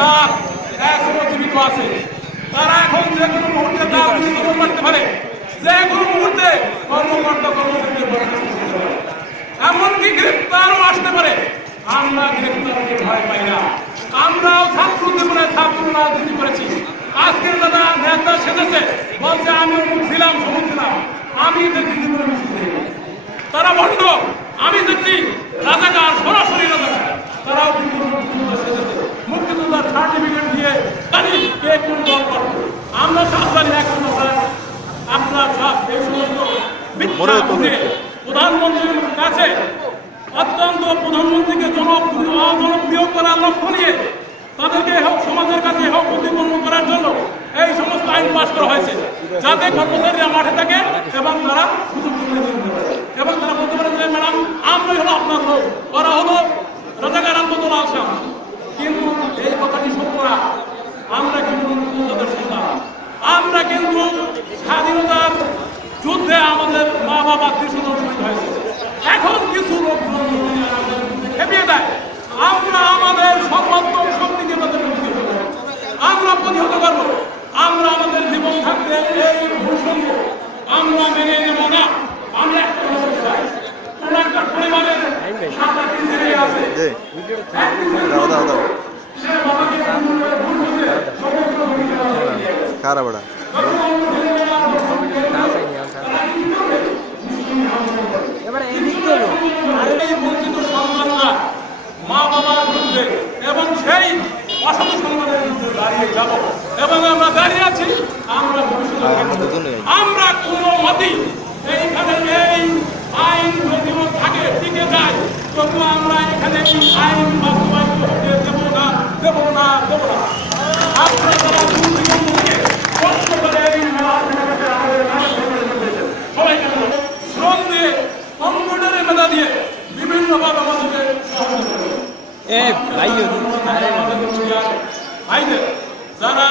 ডাক এখনো জীবিত আছে। তারা এখন যে কোনো মুহূর্তে ডাক করতে পারে, যে কোনো মুহূর্তে কর্মকর্তা কর্মচারীদের এমনকি গ্রেপ্তারও আসতে পারে। আমরা গ্রেপ্তারকে ভয় পাই না। আমরাও ছাত্র জীবনে ছাত্র রাজনীতি করেছি। আজকের দাদা নেতা সেজেছে, বলছে আমি অমুক ছিলাম সমুখ ছিলাম। আমি দেখি জীবনে মিছিল নেই, তারা ভণ্ড। আমি দেখছি রাজাকার, সরাসরি রাজাকার। তারাও কিন্তু মুক্তিযোদ্ধার সার্টিফিকেট দিয়ে জানি কে কোন দল করবে। আমরা সাবধানী এখন আপনার সব এই সমস্ত প্রধানমন্ত্রীর কাছে অত্যন্ত প্রধানমন্ত্রীকে জনপ্রিয় করার লক্ষ্য নিয়ে তাদেরকে হোক সমাজের কাছে হোক প্রতিপন্ন করার জন্য এই সমস্ত আইন পাশ করা হয়েছে, যাতে কর্মচারীরা মাঠে থাকে এবং তারা সুযোগ সুবিধা দিতে পারে এবং তারা বলতে পারে যে ম্যাডাম আমরাই হলো আপনার লোক, ওরা হলো রাজাকার আন্দোলন আসাম। কিন্তু এই কথাটি সত্য না। আমরা কিন্তু মুক্তিযোদ্ধাদের সন্তান। আমরা কিন্তু স্বাধীনতার যুদ্ধে আমাদের মা বাবা আত্মীয় স্বজন শহীদ হয়েছে। এখন কিছু লোক খেপিয়ে দেয়। আমরা আমাদের সর্বোত্তম শক্তিকে তাদের আমরা প্রতিহত করবো। আমরা আমাদের জীবন থাকতে এই বৈষম্য আমরা মেনে নেব না। আমরা একটা পরিবারের আছে বঞ্চিত সন্তানরা মা বাবার বিরুদ্ধে এবং সেই অসাধু সন্তানের বিরুদ্ধে দাঁড়িয়ে যাব এবং আমরা দাঁড়িয়ে আছি। আমরা আমরা কোনো মতেই এইখানে এই আইন প্রতিরোধ থাকে টিকে যায়, তবু আমরা এখানে আইন বাস্তবায়িত হতে দেব না, দেব না, দেব না। আপনারা যারা কষ্ট করে সবাই শ্রম দিয়ে কম্পিউটারের মেধা দিয়ে বিভিন্নভাবে আমাদেরকে ভাইদের যারা